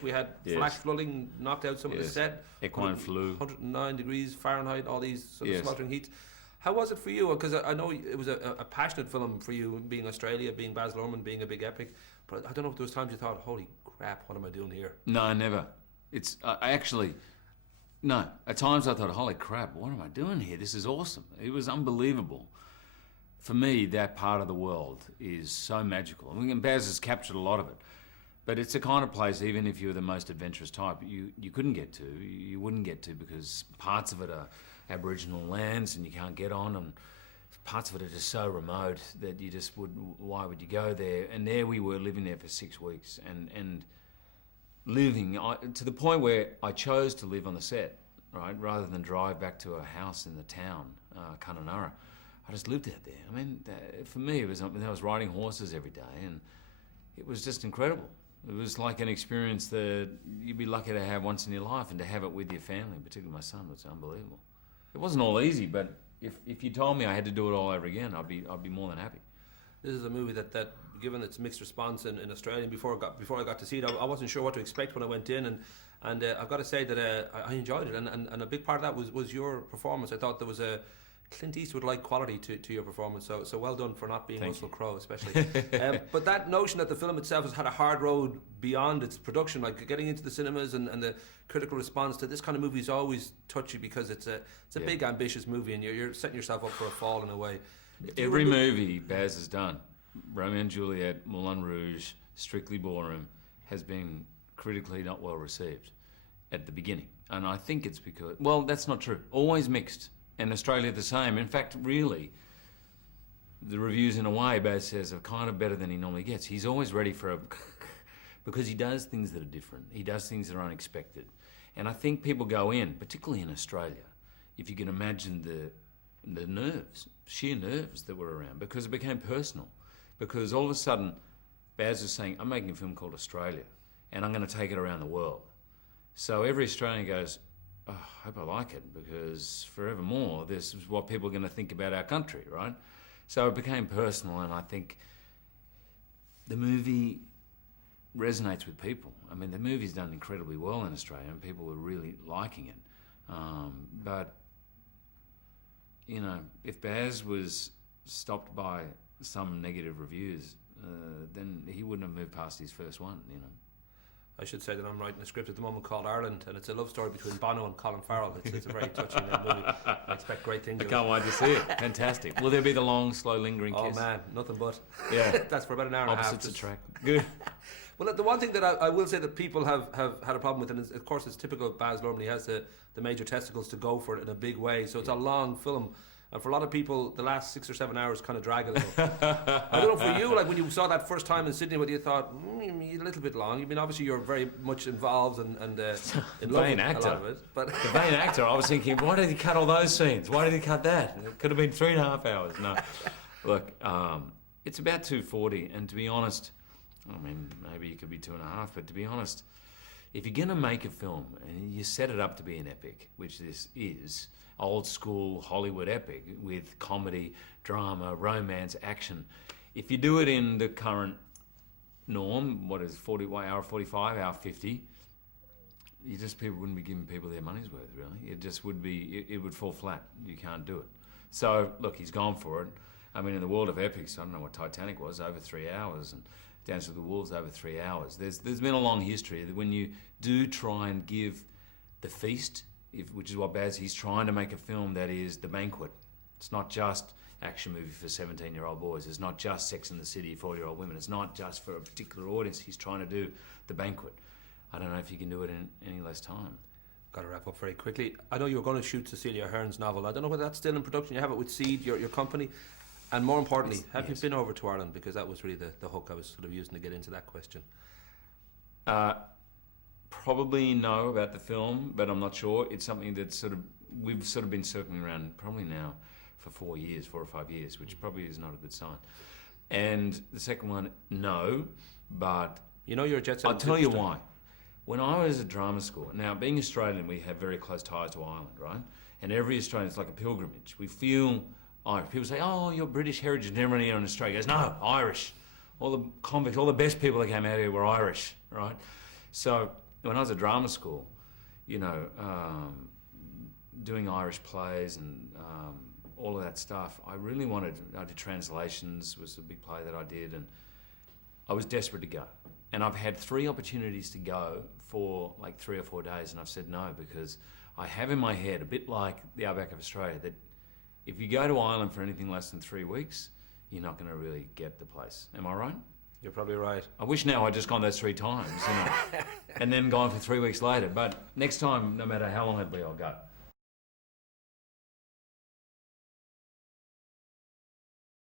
We had flash flooding, knocked out some of the set. Equine flu. 109 degrees Fahrenheit, all these sort of sweltering heats. How was it for you? Because I know it was a passionate film for you, being Australia, being Baz Luhrmann, being a big epic. But I don't know if there was times you thought, holy crap, what am I doing here? No, never. No. At times I thought, holy crap, what am I doing here? This is awesome. It was unbelievable. For me, that part of the world is so magical. I mean, Baz has captured a lot of it. But it's a kind of place, even if you're the most adventurous type, you couldn't get to. You wouldn't get to because parts of it are Aboriginal lands and you can't get on, and parts of it are just so remote that you just why would you go there? And there we were living there for 6 weeks and living to the point where I chose to live on the set, right, rather than drive back to a house in the town, Kununurra. I just lived out there. I mean, for me, I was riding horses every day, and it was just incredible. It was like an experience that you'd be lucky to have once in your life, and to have it with your family, particularly my son, was unbelievable. It wasn't all easy, but if you told me I had to do it all over again, I'd be more than happy. This is a movie that given its mixed response in Australia, before I got to see it, I wasn't sure what to expect when I went in, and I've got to say that I enjoyed it, and a big part of that was your performance. I thought there was a Clint Eastwood-like quality to your performance, so well done for not being Russell Crowe, especially. But that notion that the film itself has had a hard road beyond its production, like getting into the cinemas and the critical response to this kind of movie is always touchy because it's a big, ambitious movie, and you're setting yourself up for a fall in a way. Every movie Baz has done, Romeo and Juliet, Moulin Rouge, Strictly Ballroom, has been critically not well received at the beginning. And I think it's because, well, that's not true. Always mixed. And Australia the same. In fact, really, the reviews in a way, Baz says, are kind of better than he normally gets. He's always ready for because he does things that are different. He does things that are unexpected. And I think people go in, particularly in Australia, if you can imagine the nerves, sheer nerves that were around, because it became personal. Because all of a sudden, Baz was saying, I'm making a film called Australia, and I'm going to take it around the world. So every Australian goes, oh, I hope I like it, because forevermore this is what people are going to think about our country, right? So it became personal, and I think the movie resonates with people. I mean, the movie's done incredibly well in Australia, and people were really liking it. But, you know, if Baz was stopped by some negative reviews, then he wouldn't have moved past his first one, you know. I should say that I'm writing a script at the moment called Ireland, and it's a love story between Bono and Colin Farrell. It's a very touching movie. I expect great things. I can't wait to see it. Fantastic. Will there be the long, slow, lingering kiss? Oh man, nothing but. Yeah. That's for about an hour and a half. Opposites attract. Good. Well, the one thing that I will say that people have had a problem with, and of course it's typical of Baz Luhrmann, he has the major testicles to go for it in a big way, so it's a long film. And for a lot of people, the last 6 or 7 hours kind of drag a little. I don't know for you, like when you saw that first time in Sydney, whether you thought, a little bit long. I mean, obviously you're very much involved and in love with a lot of it. But the vain actor, I was thinking, why did he cut all those scenes? Why did he cut that? It could have been 3.5 hours. No. Look, it's about 2:40, and to be honest, I mean, maybe it could be 2.5, but to be honest, if you're going to make a film and you set it up to be an epic, which this is, old school Hollywood epic with comedy, drama, romance, action. If you do it in the current norm, what is hour 45, hour 50, people wouldn't be giving people their money's worth, really. It just would be, it would fall flat. You can't do it. So, look, he's gone for it. I mean, in the world of epics, I don't know what Titanic was, over 3 hours, and Dance with the Wolves over 3 hours. There's been a long history that when you do try and give the feast, which is what Baz, he's trying to make a film that is the banquet. It's not just action movie for 17-year-old boys. It's not just Sex and the City, 4-year-old women. It's not just for a particular audience. He's trying to do the banquet. I don't know if you can do it in any less time. Got to wrap up very quickly. I know you were going to shoot Cecilia Ahern's novel. I don't know whether that's still in production. You have it with Seed, your company. And more importantly, have you been over to Ireland? Because that was really the hook I was sort of using to get into that question. Probably know about the film, but I'm not sure. It's something that we've sort of been circling around probably now for 4 or 5 years, which probably is not a good sign. And the second one, no, but you know you're a jet set. I'll tell you why. When I was at drama school, now being Australian, we have very close ties to Ireland, right? And every Australian is like a pilgrimage. We feel Irish. People say, "Oh, you're British heritage." And everyone here in Australia goes, "No, Irish." All the convicts, all the best people that came out here were Irish, right? So when I was at drama school, you know, doing Irish plays and all of that stuff, I really wanted, I did translations, was a big play that I did, and I was desperate to go. And I've had 3 opportunities to go for like 3 or 4 days, and I've said no, because I have in my head, a bit like the outback of Australia, that if you go to Ireland for anything less than 3 weeks, you're not going to really get the place. Am I right? You're probably right. I wish now I'd just gone those 3 times, you know, and then gone for 3 weeks later. But next time, no matter how long it'll be, I'll go.